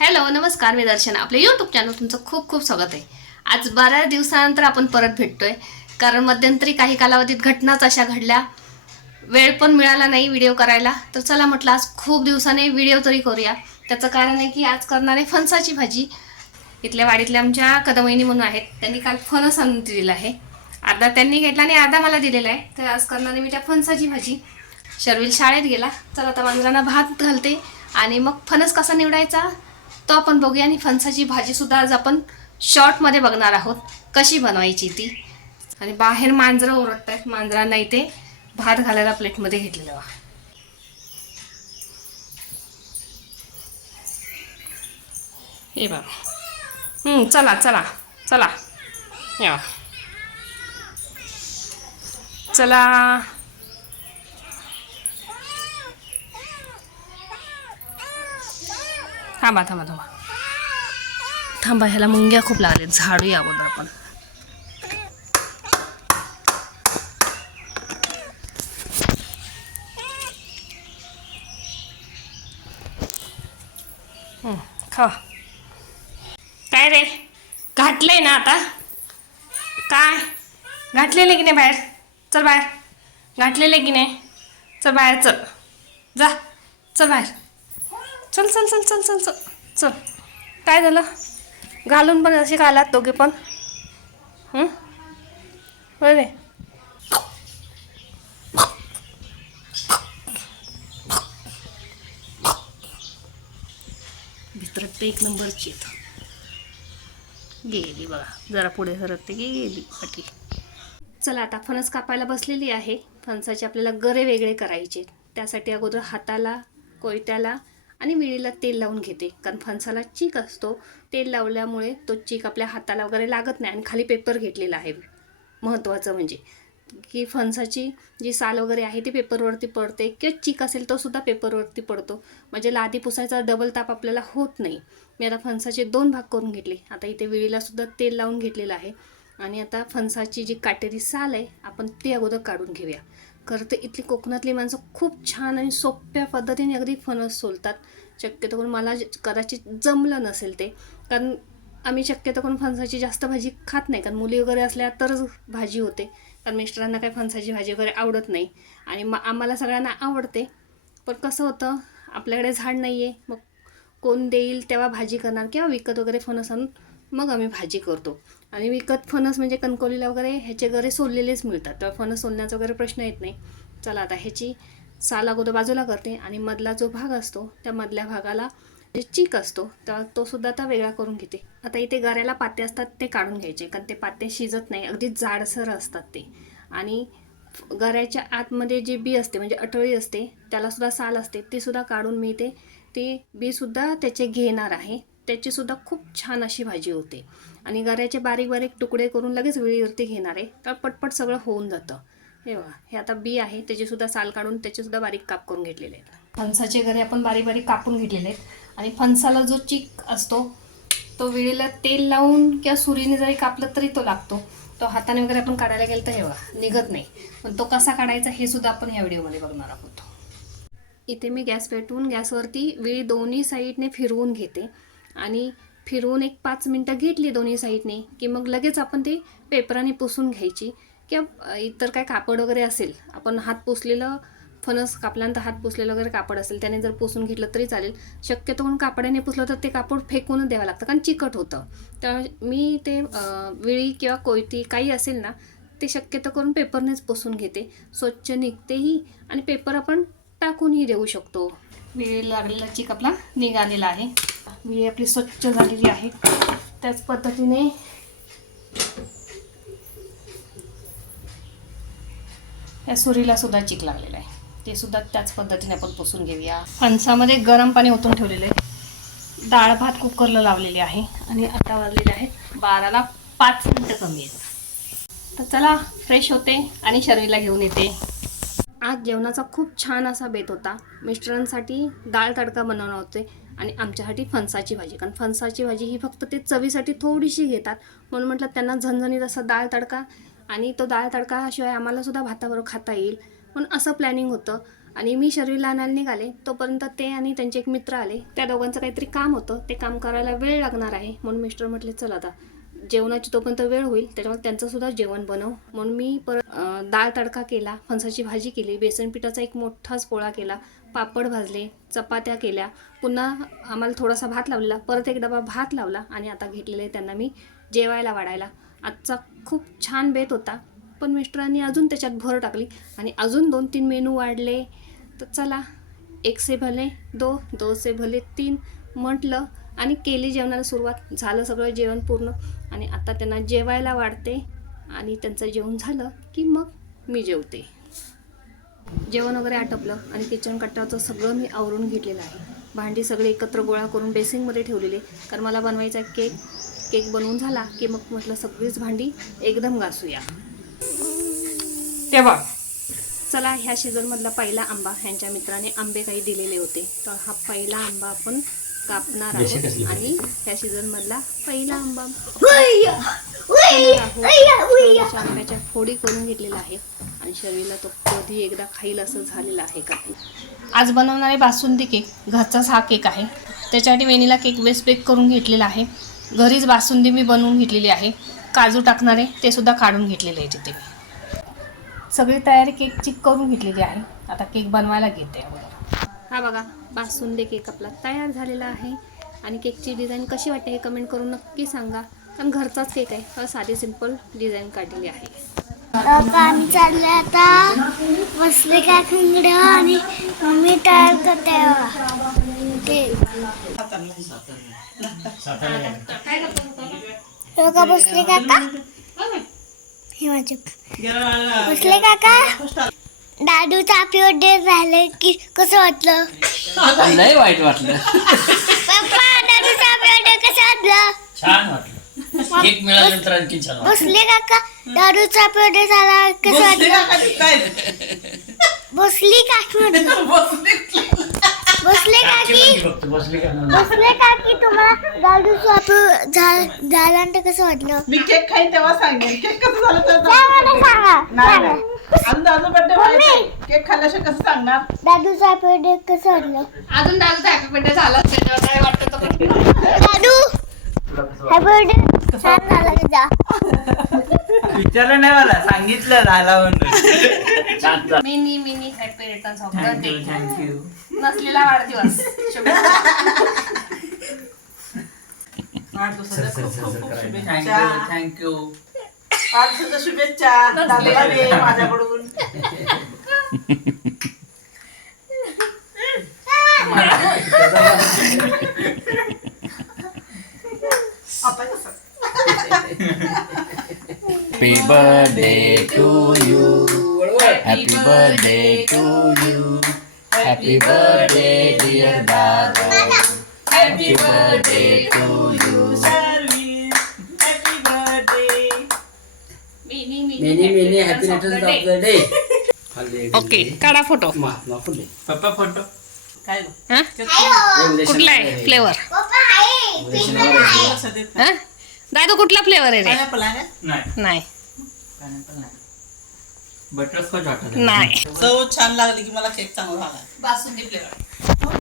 Hello नमस्कार मी दर्शना. आपल्या YouTube channel तुमचं खूप खूप स्वागत आहे. आज बारा दिवसानंतर आपण परत भेटतोय. कारण मध्यंतरी काही कालावधीत घटनाच अशा घडल्या. वेळ पण मिळाला नाही व्हिडिओ करायला. तर चला म्हटलं आज खूप दिवसाने व्हिडिओ तरी करूया. त्याचं कारण आहे की आज करणार आहे फणसाची भाजी. इथल्या वाडीतल्या आमच्या कदमहिनी म्हणून आहेत. त्यांनी काल फणस आणून दिलेला आहे. अर्धा त्यांनी घेतला आणि अर्धा मला दिलेला आहे. तर आज करणार आहे मी त्या फणसाची भाजी. शर्विल शाळेत गेला. चला आता मांजरांना भात घालते. आणि मग फणस कसा निवडायचा? तो आपण बघूया आणि फणसाची भाजीसुद्धा आज आपण शॉर्टमध्ये बघणार आहोत. कशी बनवायची ती? आणि बाहेर मांजरं ओरडत आहेत मांजरांना इथे भात घालायला प्लेटमध्ये घेतलेलं बा हे बाबा चला चला चला. या चला. थांबा थांबा थांबा. थांबा ह्याला मुंग्या खूप लागलेत. झाडूया अगोदर आपण. खा काय रे? घातलंय ना आता? काय? घातलेलं की नाही बाहेर? चल बाहेर. घातलेलं की नाही? चल बाहेर चल. जा. चल बाहेर. चल चल चल चल चल चल. चल. काय झालं? घालून पण असे घालात दोघे पण. बरे होय भितरत एक नंबरची गेली बघा. जरा पुढे सरकते की गेली. पाठी चला आता फणस कापायला बसलेली आहे. फणसाचे आपल्याला गरे वेगळे करायचे त्यासाठी अगोदर हाताला कोयत्याला आणि विळीला तेल लावून घेते. कारण फणसाला चीक असतो. तेल लावल्यामुळे तो चीक आपल्या हाताला वगैरे लागत नाही आणि खाली पेपर घेतलेला आहे. महत्त्वाचं म्हणजे. की फणसाची जी साल वगैरे आहे ती पेपरवरती पडते किंवा चीक असेल तो सुद्धा पेपरवरती पडतो. म्हणजे लादी पुसायचा डबल ताप आपल्याला होत नाही. मी आता फणसाचे दोन भाग करून घेतले. आता इथे विळीला सुद्धा तेल लावून घेतलेलं आहे. आणि आता फणसाची जी काटेरी साल आहे आपण ती अगोदर काढून घेऊया. खरं तर इथली कोकणातली माणसं खूप छान आणि सोप्या पद्धतीने अगदी फणस सोलतात. शक्यतो करून मला ज- कदाचित जमलं नसेल ते. कारण आम्ही शक्यतो करून फणसाची जास्त भाजी खात नाही. कारण मुली वगैरे असल्या तरच भाजी होते. कारण मिस्टरांना काही फणसाची भाजी वगैरे आवडत नाही. आणि मग आम्हाला सगळ्यांना आवडते. पण कसं होतं आपल्याकडे झाड नाही आहे मग कोण देईल तेव्हा भाजी करणार? किंवा विकत वगैरे फणस आणून मग आम्ही भाजी करतो. आणि विकत फणस म्हणजे कणकोलीला वगैरे ह्याचे गरे सोललेलेच मिळतात. तर फणस सोलण्याचा वगैरे प्रश्न येत नाही. चला आता ह्याची साल अगोदर बाजूला करते आणि मधला जो भाग असतो त्या मधल्या भागाला जे चीक असतो तर तो सुद्धा आता वेगळा करून घेते. आता इथे गऱ्याला पाते असतात ते काढून घ्यायचे कारण ते पाते शिजत नाही अगदी जाडसर असतात ते. आणि गऱ्याच्या आतमध्ये जे बी असते म्हणजे अटळी असते त्याला सुद्धा साल असते ते सुद्धा काढून मी ते ते बीसुद्धा त्याचे घेणार आहे. त्याचीसुद्धा खूप छान अशी भाजी होते. आणि गऱ्याचे बारीक बारीक तुकडे करून लगेच विळीवरती घेणार आहे. तर पटपट सगळं होऊन जातं. हे बघा हे आता बी आहे. त्याचीसुद्धा साल काढून त्याचेसुद्धा बारीक काप करून घेतलेले आहेत. फणसाचे गरे आपण बारीक बारीक कापून घेतलेले आहेत. आणि फणसाला जो चिक असतो तो वेळेला तेल लावून किंवा सुरीने जरी कापलं तरी तो लागतो. तो हाताने वगैरे आपण काढायला गेलं तर हे बघा निघत नाही. पण तो कसा काढायचा हे सुद्धा आपण ह्या व्हिडिओमध्ये बघणार आहोत. इथे मी गॅस पेटवून गॅसवरती वेळी दोन्ही साईडने फिरवून घेते. आणि फिरवून एक पाच मिनटं घेतली दोन्ही साईडने की मग लगेच आपण ते पेपराने पुसून घ्यायची. किंवा इतर काय कापड वगैरे असेल आपण हात पुसलेलं फणस कापल्यानंतर हात पुसलेलं वगैरे कापड असेल त्याने जर पुसून घेतलं तरी चालेल. शक्यतो करून कापडाने पुसलं तर ते कापड फेकूनच द्यावं लागतं कारण चिकट होतं. तर मी ते विळी किंवा कोयती काही असेल ना ते शक्यतो करून पेपरनेच पुसून घेते. स्वच्छ निघतेही आणि पेपर आपण टाकूनही देऊ शकतो. विळी लागलेला चिक आपला निघालेला आहे. विळी आपली स्वच्छ झालेली आहे. त्याच पद्धतीने या सुरीला सुद्धा चिक लागलेला आहे. ते सुद्धा त्याच पद्धतीने आपण पुसून घेऊया. फणसामध्ये गरम पाणी ओतून ठेवलेलं आहे. डाळ भात कुकरला लावलेली आहे आणि आता वाजलेले आहेत बाराला पाच मिनटं कमी आहेत. तर चला फ्रेश होते आणि शर्वीला घेऊन येते. आज जेवणाचा खूप छान असा बेत होता. मिस्टरांसाठी डाळ तडका बनवणार होते आणि आमच्यासाठी फणसाची भाजी. कारण फणसाची भाजी ही फक्त ते चवीसाठी थोडीशी घेतात. म्हणून म्हटलं त्यांना झणझणीत असा डाळ तडका आणि तो डाळ तडका शिवाय भाताबरोबर खाता येईल. म्हणून असं प्लॅनिंग होतं. आणि मी शर्वीला आणायला निघाले. तोपर्यंत ते आणि त्यांचे एक मित्र आले. त्या दोघांचं काहीतरी काम होतं. ते काम करायला वेळ लागणार आहे. म्हणून मिस्टर म्हटले चल आता. जेवणाची तोपर्यंत वेळ होईल त्याच्यामुळे त्यांचंसुद्धा जेवण बनव. म्हणून मी परत डाळ तडका केला फणसाची भाजी केली बेसन पिठाचा एक मोठाच पोळा केला पापड भाजले चपात्या केल्या पुन्हा आम्हाला थोडासा भात लावलेला परत एक डबा भात लावला आणि आता घेतलेले त्यांना मी जेवायला वाढायला. आजचा खूप छान बेत होता पण मिस्टरांनी अजून त्याच्यात भर टाकली आणि अजून दोन तीन मेनू वाढले. तर चला एक से भले दो दो से भले तीन म्हटलं आणि केली जेवणाला सुरुवात झालं सगळं जेवण पूर्ण. आणि आता त्यांना जेवायला वाढते आणि त्यांचं जेवण झालं की मग मी जेवते. जेवण वगैरे आटपलं आणि किचन कट्ट्याचं सगळं मी आवरून घेतलेलं आहे. भांडी सगळे एकत्र गोळा करून बेसिंगमध्ये ठेवलेले. कारण मला बनवायचा केक केक बनवून झाला की मग म्हटलं सगळीच भांडी एकदम घासूया. तेव्हा? चला ह्या सीझनमधला पहिला आंबा. ह्यांच्या मित्राने आंबे काही दिलेले होते. तर हा पहिला आंबा आपण कापणार आहोत आणि ह्या सीझनमधला पहिला आंबा. आंब्याच्या फोडी करून घेतलेला आहे. आणि शरीराला तो कधी एकदा खाईल असं झालेलं आहे का? आज बनवणारे बासुंदी केक घरचाच हा केक आहे. त्याच्यासाठी वेणीला केक वेस्ट बेक करून घेतलेला आहे. घरीच बासुंदी मी बनवून घेतलेली आहे. काजू टाकणारे ते सुद्धा काढून घेतलेले आहे तिथे मी. सगळी तयारी केकची करून घेतलेली आहे. आता केक बनवायला घेते हा बघा बासुंदी केक आपला तयार झालेला आहे. आणि केकची डिझाईन कशी वाटते हे कमेंट करून नक्की सांगा. कारण घरचाच केक आहे. साधी सिंपल डिझाईन काढलेली आहे. आम्ही चालले आता. बसले काय खंगड आणि मम्मी तयार करते बसले काका? हे माझे. बसले काका? दादूचा बर्थडे झालं की कसं वाटलं? लय वाईट वाटलं. पप्पा दादूचा बर्थडे कसं वाटलं? छान वाटलं. केक मिळाल्यानंतर आणखी छान वाटलं. बसले काका? दादूचा झाला कसं वाटलं? बसली काकी म्हटलं बसले. काकी फक्त बसली का. बसले काकी तुम्हाला? झाल्यानंतर कसं वाटलं? मी केक खाईन तेव्हा सांगेन. केक कसं झालं तर त्यामध्ये सांगा. सांगा. नाही अंदाज बर्थडे व्हायचा केक खाल्ल्याशिवाय कसं सांगणार? दादूचा बर्थडे कसं वाटलं अजून दादा हॅपी बर्थडे झाला काय वाटतं दादू! हॅपी बर्थडे छान झाला तुझा. विचारलं नाही मला सांगितलं झाला म्हणून. Many many happy returns of the thank you day thank you नसलेला वाढदिवस. शुभेच्छा. वाढदिवसाच्या खूप खूप खूप थँक्यू शुभेच्छा. थँक्यू वाढदिवसाच्या शुभेच्छा दादाला दे माझ्याकडून आता कसं Happy birthday to you. Happy birthday to you. Happy birthday dear Dada. Happy birthday to you. Many many happy returns of the day okay काढा फोटो. पप्पा फोटो. काय? कुठला आहे. फ्लेवर. दादू कुठला फ्लेवर आहे रे? नाही. बटरस्कॉच वाटत नाही. चव छान लागली की मला केक चांगला झाला बासुंदी फ्लेवर